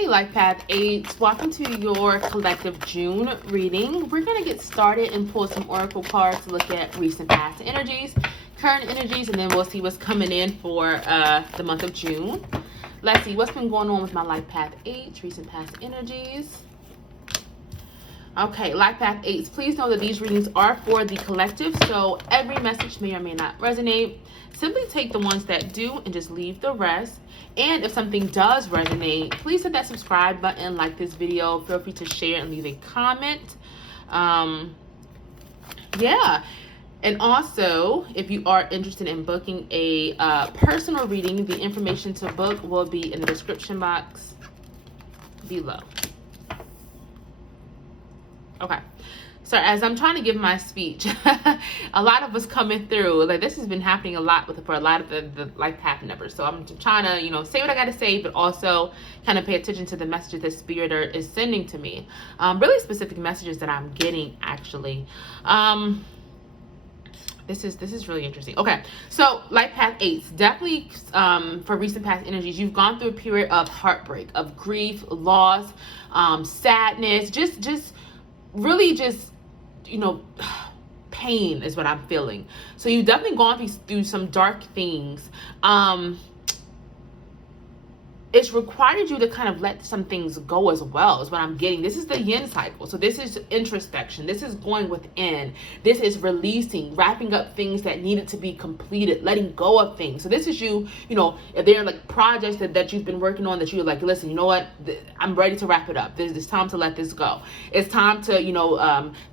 Hey Life Path 8, welcome to your collective June reading. We're going to get started and pull some oracle cards to look at recent past energies, current energies, and then we'll see what's coming in for the month of June. Let's see what's been going on with my Life Path 8, recent past energies. Okay, Life Path 8s, please know that these readings are for the collective, so every message may or may not resonate. Simply take the ones that do and just leave the rest. And if something does resonate, please hit that subscribe button, like this video, feel free to share and leave a comment. Yeah. And also, if you are interested in booking a personal reading, the information to book will be in the description box below. Okay, so as I'm trying to give my speech, a lot of us coming through, like this has been happening a lot for a lot of the Life Path members. So I'm trying to, say what I got to say, but also kind of pay attention to the messages that Spirit is sending to me. Really specific messages that I'm getting, actually. This is really interesting. Okay, so Life Path 8s, definitely for recent past energies, you've gone through a period of heartbreak, of grief, loss, sadness, just really pain is what I'm feeling. So you've definitely gone through some dark things. It's required you to kind of let some things go as well, is what I'm getting. This is the yin cycle. So this is introspection. This is going within. This is releasing, wrapping up things that needed to be completed, letting go of things. So this is you, if there are like projects that you've been working on that you're like, listen, you know what? I'm ready to wrap it up. It's time to let this go. It's time to,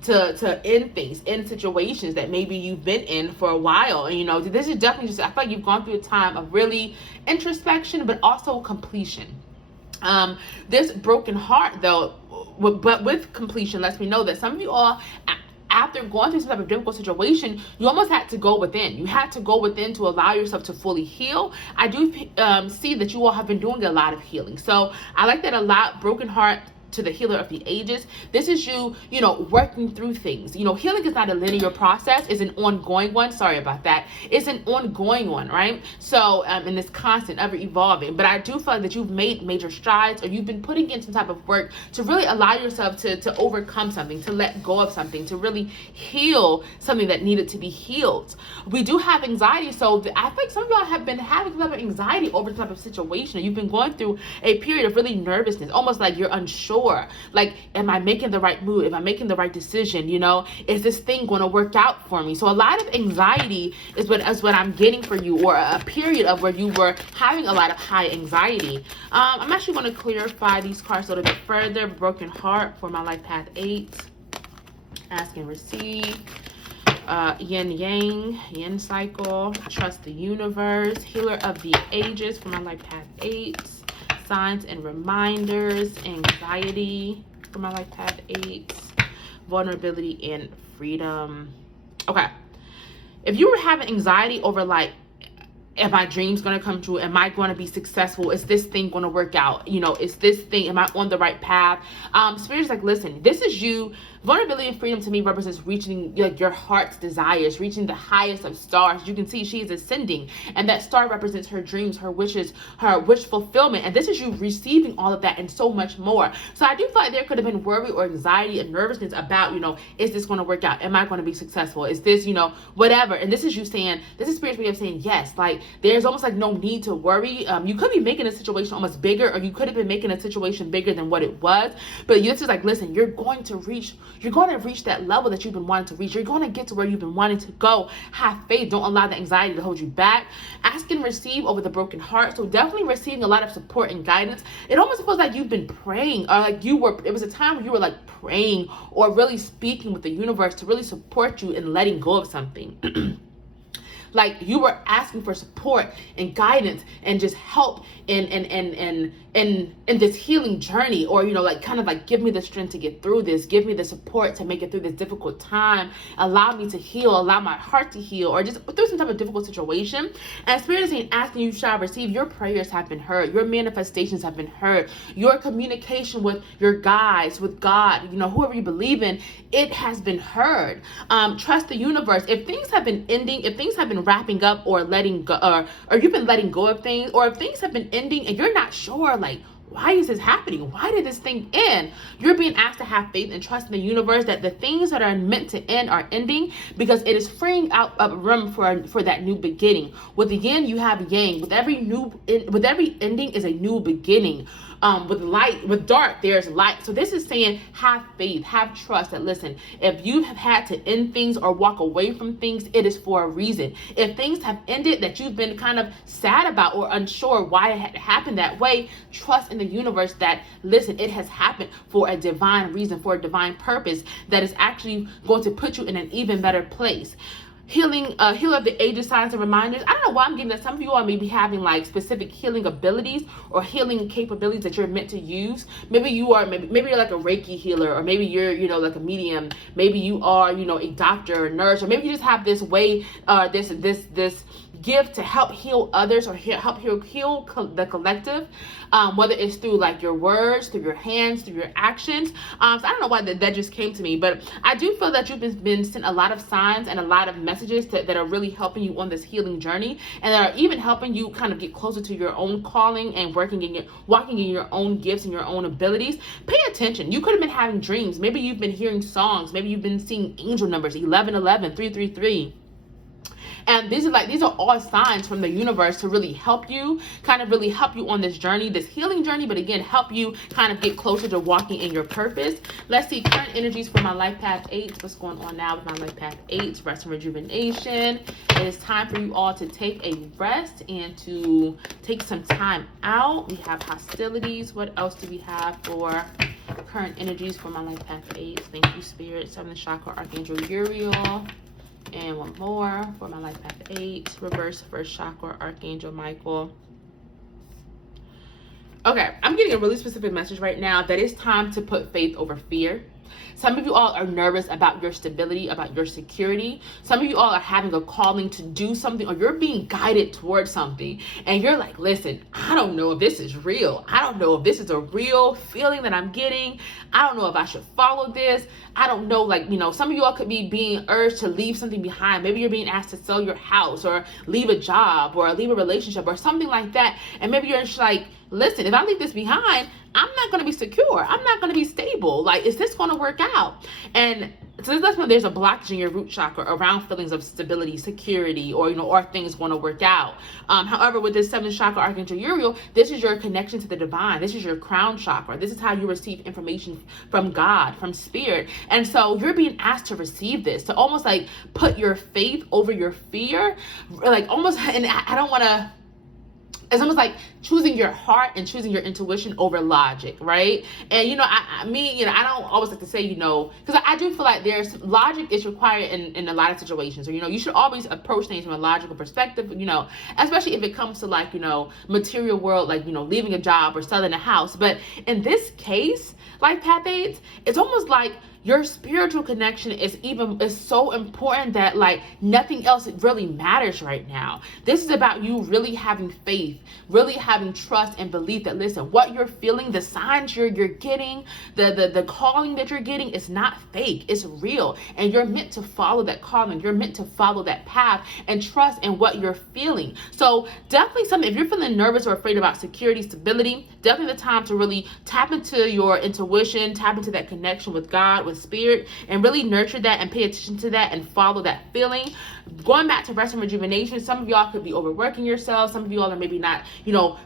to end things, end situations that maybe you've been in for a while. And, this is definitely I feel like you've gone through a time of really introspection, but also completion. This broken heart, though, but with completion, lets me know that some of you all, after going through some type of difficult situation, you almost had to go within. You had to go within to allow yourself to fully heal. I do see that you all have been doing a lot of healing. So I like that a lot. Broken heart to the healer of the ages. This is you, working through things. Healing is not a linear process. It's an ongoing one. Sorry about that. It's an ongoing one, right? So, and it's constant, ever evolving. But I do feel like that you've made major strides, or you've been putting in some type of work to really allow yourself to overcome something, to let go of something, to really heal something that needed to be healed. We do have anxiety. So I think some of y'all have been having some type of anxiety over some type of situation. You've been going through a period of really nervousness, almost like you're unsure. Like, am I making the right move? Am I making the right decision? Is this thing going to work out for me? So a lot of anxiety is what I'm getting for you, or a period of where you were having a lot of high anxiety. I'm actually going to clarify these cards a little bit further. Broken heart for my Life Path 8. Ask and receive. Yin yang, yin cycle. Trust the universe. Healer of the ages for my Life Path 8. Signs and reminders. Anxiety for my Life Path 8. Vulnerability and freedom. Okay, if you were having anxiety over like, am my dreams going to come true? Am I going to be successful? Is this thing going to work out? Is this thing, am I on the right path? Spirit's like, listen, this is you. Vulnerability and freedom to me represents reaching your heart's desires, reaching the highest of stars. You can see she is ascending, and that star represents her dreams, her wishes, her wish fulfillment. And this is you receiving all of that and so much more. So I do feel like there could have been worry or anxiety and nervousness about, is this going to work out? Am I going to be successful? Is this, whatever? And this is you saying, this is Spirit's way of saying, yes, like there's almost like no need to worry. You could be making a situation almost bigger, or you could have been making a situation bigger than what it was. But this is like, listen, you're going to reach that level that you've been wanting to reach. You're going to get to where you've been wanting to go. Have faith. Don't allow the anxiety to hold you back. Ask and receive over the broken heart. So definitely receiving a lot of support and guidance. It almost feels like you've been praying, or like it was a time where you were like praying or really speaking with the universe to really support you in letting go of something. Like you were asking for support and guidance and just help in this healing journey, or like kind of like, give me the strength to get through this, give me the support to make it through this difficult time, allow me to heal, allow my heart to heal, or just through some type of difficult situation. And Spirit is saying, asking you shall receive. Your prayers have been heard, your manifestations have been heard, your communication with your guides, with God, whoever you believe in, it has been heard. Trust the universe. If things have been ending, if things have been wrapping up, or letting go, or you've been letting go of things, or if things have been ending and you're not sure like why is this happening? Why did this thing end? You're being asked to have faith and trust in the universe that the things that are meant to end are ending, because it is freeing out of room for that new beginning. With the yin, you have yang. With every ending is a new beginning. With light, with dark, there's light. So this is saying, have faith, have trust that, listen, if you have had to end things or walk away from things, it is for a reason. If things have ended that you've been kind of sad about or unsure why it had happened that way, trust in the universe that, listen, it has happened for a divine reason, for a divine purpose that is actually going to put you in an even better place. Healing of the ages, signs, and reminders. I don't know why I'm getting that some of you all may be having like specific healing abilities or healing capabilities that you're meant to use. Maybe you are, maybe you're like a Reiki healer, or maybe you're, like a medium. Maybe you are, a doctor or nurse, or maybe you just have this way, this gift to help heal others or help heal the collective, whether it's through like your words, through your hands, through your actions. So I don't know why that just came to me, but I do feel that you've been sent a lot of signs and a lot of messages that are really helping you on this healing journey, and that are even helping you kind of get closer to your own calling and walking in your own gifts and your own abilities. Pay attention. You could have been having dreams. Maybe you've been hearing songs. Maybe you've been seeing angel numbers, 1111, 333. And these are all signs from the universe to really help you on this journey, this healing journey, but again, help you kind of get closer to walking in your purpose. Let's see, current energies for my life path 8. What's going on now with my life path 8? Rest and rejuvenation. It is time for you all to take a rest and to take some time out. We have hostilities. What else do we have for current energies for my life path 8? Thank you, Spirit. 7th chakra, Archangel Uriel. And one more for my life path 8, reverse first chakra, Archangel Michael. Okay, I'm getting a really specific message right now that it's time to put faith over fear. Some of you all are nervous about your stability, about your security. Some of you all are having a calling to do something, or you're being guided towards something. And you're like, listen, I don't know if this is real. I don't know if this is a real feeling that I'm getting. I don't know if I should follow this. I don't know, some of you all could be being urged to leave something behind. Maybe you're being asked to sell your house or leave a job or leave a relationship or something like that. And maybe you're just like, listen, if I leave this behind, I'm not going to be secure. I'm not going to be stable. Like, is this going to work out? And so this lets me know there's a blockage in your root chakra around feelings of stability, security, or, are things going to work out? However, with this 7th chakra, Archangel Uriel, this is your connection to the divine. This is your crown chakra. This is how you receive information from God, from spirit. And so you're being asked to receive this, to almost like put your faith over your fear, like almost, and I don't want to, it's almost like choosing your heart and choosing your intuition over logic, right? And, I don't always like to say, because I do feel like there's logic is required in a lot of situations. Or, you should always approach things from a logical perspective, especially if it comes to like, material world, like, leaving a job or selling a house. But in this case, like path 8, it's almost like your spiritual connection is so important that like nothing else really matters right now. This is about you really having faith, really having trust and belief that, listen, what you're feeling, the signs you're getting, the calling that you're getting is not fake, it's real. And you're meant to follow that calling. You're meant to follow that path and trust in what you're feeling. So definitely if you're feeling nervous or afraid about security, stability, definitely the time to really tap into your intuition, tap into that connection with God, with spirit, and really nurture that and pay attention to that and follow that feeling. Going back to rest and rejuvenation, some of y'all could be overworking yourselves. Some of y'all are maybe not,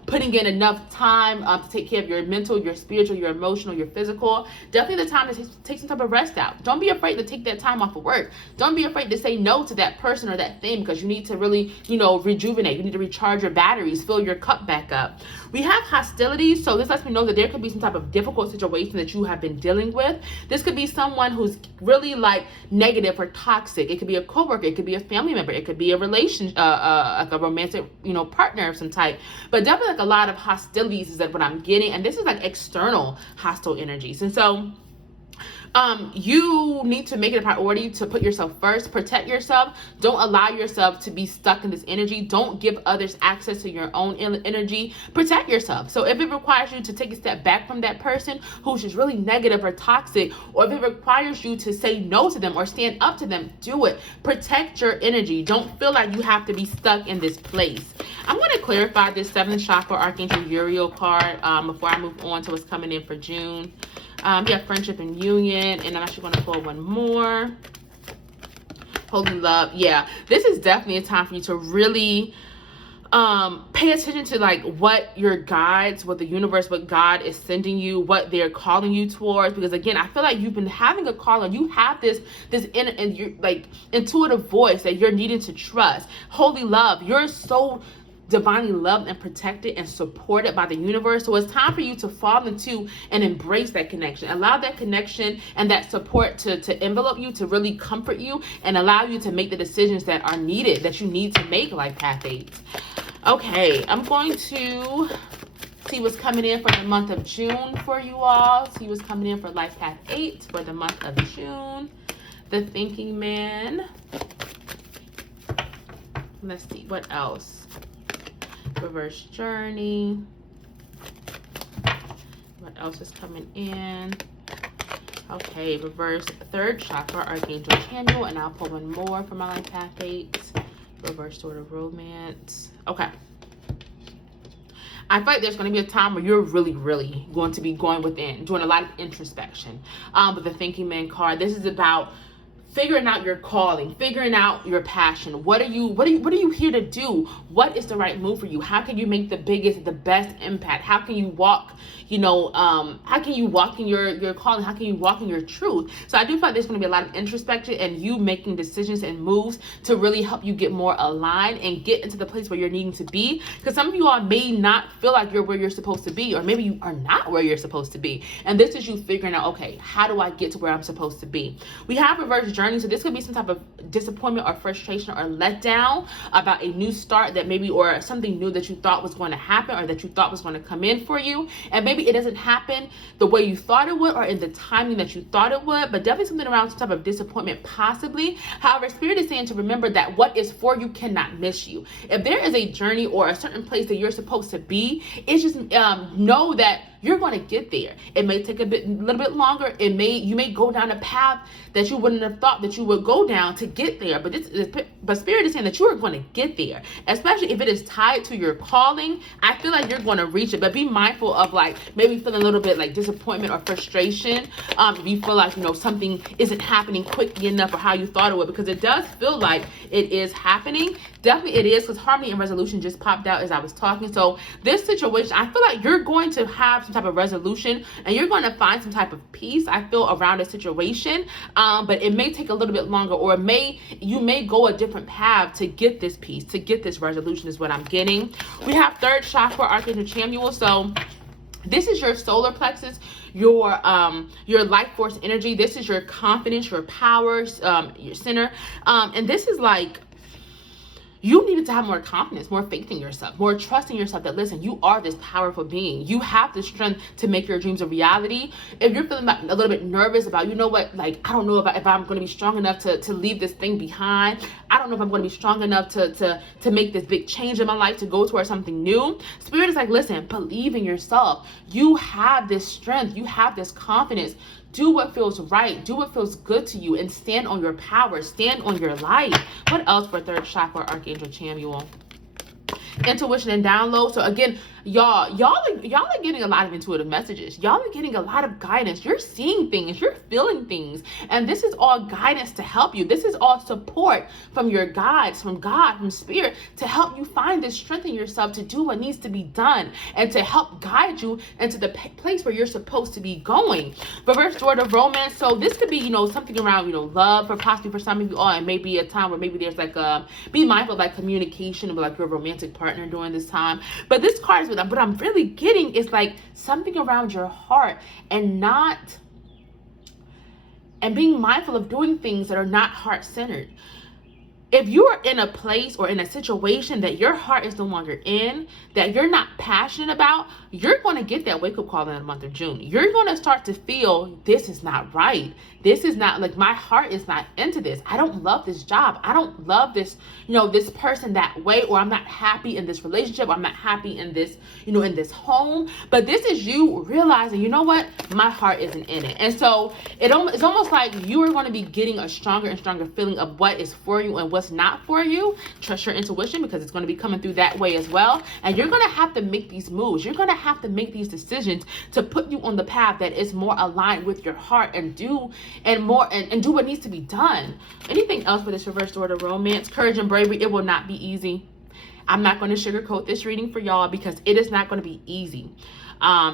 putting in enough time to take care of your mental, your spiritual, your emotional, your physical. Definitely the time to take some type of rest out. Don't be afraid to take that time off of work. Don't be afraid to say no to that person or that thing, because you need to really, rejuvenate. You need to recharge your batteries, fill your cup back up. We have hostilities, so this lets me know that there could be some type of difficult situation that you have been dealing with. This could be someone who's really like negative or toxic. It could be a coworker, it could be a family member, it could be a relation, like a romantic, partner of some type. But definitely like a lot of hostilities is like what I'm getting, and this is like external hostile energies. And so You need to make it a priority to put yourself first, protect yourself. Don't allow yourself to be stuck in this energy. Don't give others access to your own energy. Protect yourself. So if it requires you to take a step back from that person who's just really negative or toxic, or if it requires you to say no to them or stand up to them, do it. Protect your energy. Don't feel like you have to be stuck in this place. I'm going to clarify this 7th chakra Archangel Uriel card before I move on to what's coming in for June. We have friendship and union, and I'm actually going to pull one more. Holy love. Yeah, this is definitely a time for you to really pay attention to like what your guides, what the universe, what God is sending you, what they're calling you towards. Because again, I feel like you've been having a call, and you have this and you're like intuitive voice that you're needing to trust. Holy love, you're so divinely loved and protected and supported by the universe. So it's time for you to fall into and embrace that connection. Allow that connection and that support to envelop you, to really comfort you, and allow you to make the decisions that are needed, that you need to make life path 8. Okay, I'm going to see what's coming in for the month of June for you all. See what's coming in for life path 8 for the month of June. The thinking man. Let's see, what else? Reverse journey. What else is coming in? Okay, reverse 3rd chakra Archangel Samuel, and I'll pull one more for my life path 8. Reverse sword of romance. Okay, I feel like there's going to be a time where you're really going to be going within, doing a lot of introspection. With the thinking man card, this is about figuring out your calling, figuring out your passion. What are you here to do? What is the right move for you? How can you make the best impact? How can you walk, how can you walk in your calling? How can you walk in your truth? So I do feel like there's going to be a lot of introspection and you making decisions and moves to really help you get more aligned and get into the place where you're needing to be. Because some of you all may not feel like you're where you're supposed to be, or maybe you are not where you're supposed to be. And this is you figuring out, okay, how do I get to where I'm supposed to be? We have reverse journey. So this could be some type of disappointment or frustration or letdown about a new start that maybe, or something new that you thought was going to happen or that you thought was going to come in for you. And maybe it doesn't happen the way you thought it would or in the timing that you thought it would, but definitely something around some type of disappointment possibly. However, Spirit is saying to remember that what is for you cannot miss you. If there is a journey or a certain place that you're supposed to be, it's just know that you're going to get there. It may take a little bit longer. You may go down a path that you wouldn't have thought that you would go down to get there. But Spirit is saying that you are going to get there, especially if it is tied to your calling. I feel like you're going to reach it, but be mindful of like maybe feeling a little bit like disappointment or frustration. If you feel like, something isn't happening quickly enough or how you thought it would, because it does feel like it is happening. Definitely it is, because harmony and resolution just popped out as I was talking. So this situation, I feel like you're going to have some type of resolution and you're going to find some type of peace, I feel, around a situation. But it may take a little bit longer, or you may go a different path to get this peace, to get this resolution is what I'm getting. We have 3rd chakra Archangel Samuel. So this is your solar plexus, your life force energy. This is your confidence, your powers, your center. And this is like, you needed to have more confidence, more faith in yourself, more trust in yourself that, listen, you are this powerful being. You have the strength to make your dreams a reality. If you're feeling a little bit nervous about, like, I don't know if I'm going to be strong enough to leave this thing behind. I don't know if I'm going to be strong enough to make this big change in my life, to go towards something new. Spirit is like, listen, believe in yourself. You have this strength. You have this confidence. Do what feels right. Do what feels good to you, and stand on your power. Stand on your light. What else for 3rd chakra Archangel Samuel? Intuition and download. So again, y'all are getting a lot of intuitive messages. Y'all are getting a lot of guidance. You're seeing things, you're feeling things, and this is all guidance to help you. This is all support from your guides, from God, from Spirit, to help you find this strength in yourself to do what needs to be done and to help guide you into the place where you're supposed to be going. Reverse sword of romance. So this could be, something around, love, for possibly for some of you all, and maybe a time where maybe there's like be mindful of like communication with like your romantic partner during this time. But this card is what I'm really getting is like something around your heart, and being mindful of doing things that are not heart-centered. if you are in a place or in a situation that your heart is no longer in, that you're not passionate about, you're going to get that wake-up call in the month of June. You're going to start to feel, this is not right. This is not, like, my heart is not into this. I don't love this job. I don't love this, this person that way, or I'm not happy in this relationship. I'm not happy in this, in this home. But this is you realizing, you know what? My heart isn't in it. And so it's almost like you are going to be getting a stronger and stronger feeling of what is for you and what's not for you. Trust your intuition, because it's going to be coming through that way as well. And you're going to have to make these moves. You're going to have to make these decisions to put you on the path that is more aligned with your heart, and do what needs to be done. Anything else for this reverse order romance? Courage and bravery. It will not be easy. I'm not going to sugarcoat this reading for y'all, because it is not going to be easy.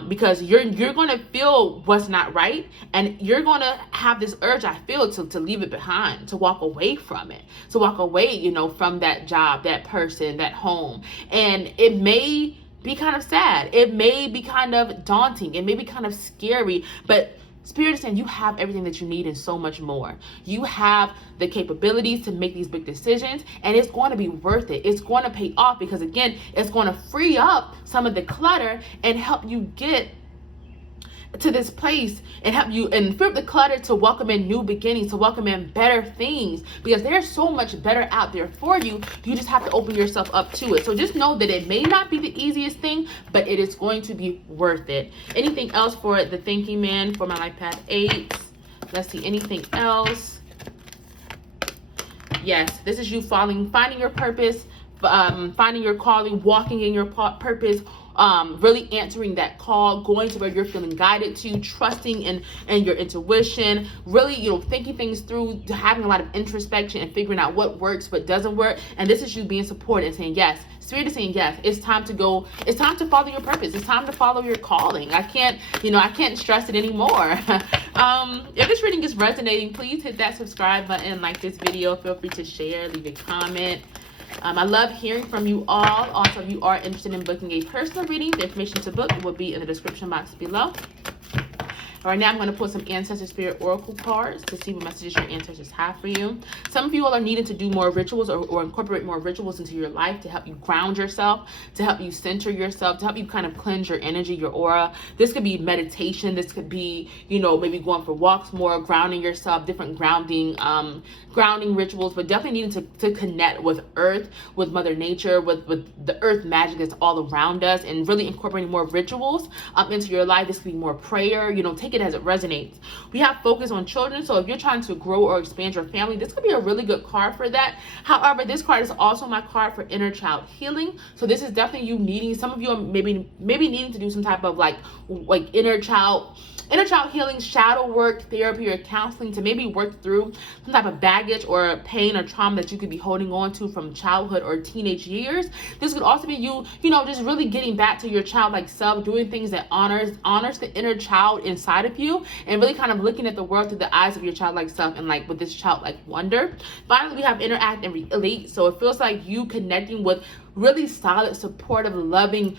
Because you're going to feel what's not right, and you're going to have this urge, I feel, to leave it behind, to walk away from it, to walk away, from that job, that person, that home. And it may be kind of sad. It may be kind of daunting. It may be kind of scary, but Spirit is saying you have everything that you need and so much more. You have the capabilities to make these big decisions, and it's going to be worth it. It's going to pay off, because again, it's going to free up some of the clutter and help you get to this place, and help you and free up the clutter to welcome in new beginnings, to welcome in better things, because there's so much better out there for you. You just have to open yourself up to it. So just know that it may not be the easiest thing, but it is going to be worth it. Anything else for the thinking man for my life path 8? Let's see, anything else? Yes, this is you finding your purpose, finding your calling, walking in your purpose, really answering that call, going to where you're feeling guided to, trusting in your intuition, really, thinking things through, having a lot of introspection and figuring out what works, what doesn't work. And this is you being supported and saying yes. Spirit is saying yes. It's time to go. It's time to follow your purpose. It's time to follow your calling. I can't stress it anymore. If this reading is resonating, please hit that subscribe button, like this video. Feel free to share, leave a comment. I love hearing from you all. Also, if you are interested in booking a personal reading, the information to book will be in the description box below. Right now, I'm going to pull some Ancestor Spirit Oracle cards to see what messages your ancestors have for you. Some of you all are needing to do more rituals or incorporate more rituals into your life to help you ground yourself, to help you center yourself, to help you kind of cleanse your energy, your aura. This could be meditation. This could be, maybe going for walks more, grounding yourself, different grounding rituals, but definitely needing to connect with Earth, with Mother Nature, with the Earth magic that's all around us, and really incorporating more rituals into your life. This could be more prayer, take it as it resonates. We have focus on children, so if you're trying to grow or expand your family, this could be a really good card for that. However, this card is also my card for inner child healing. So this is definitely you needing, some of you are maybe needing to do some type of like inner child healing, shadow work, therapy, or counseling to maybe work through some type of baggage or pain or trauma that you could be holding on to from childhood or teenage years. This could also be you, just really getting back to your childlike self, doing things that honors the inner child inside of you, and really kind of looking at the world through the eyes of your childlike self and with this childlike wonder. Finally, we have interact and relate. So it feels like you connecting with really solid, supportive, loving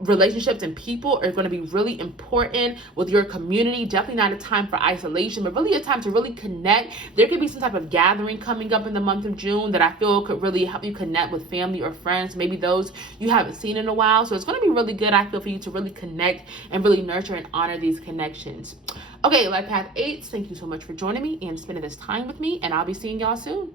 relationships and people are going to be really important with your community. Definitely not a time for isolation, but really a time to really connect. There could be some type of gathering coming up in the month of June that I feel could really help you connect with family or friends, maybe those you haven't seen in a while. So it's going to be really good, I feel, for you to really connect and really nurture and honor these connections. Okay, Life Path 8s, thank you so much for joining me and spending this time with me, and I'll be seeing y'all soon.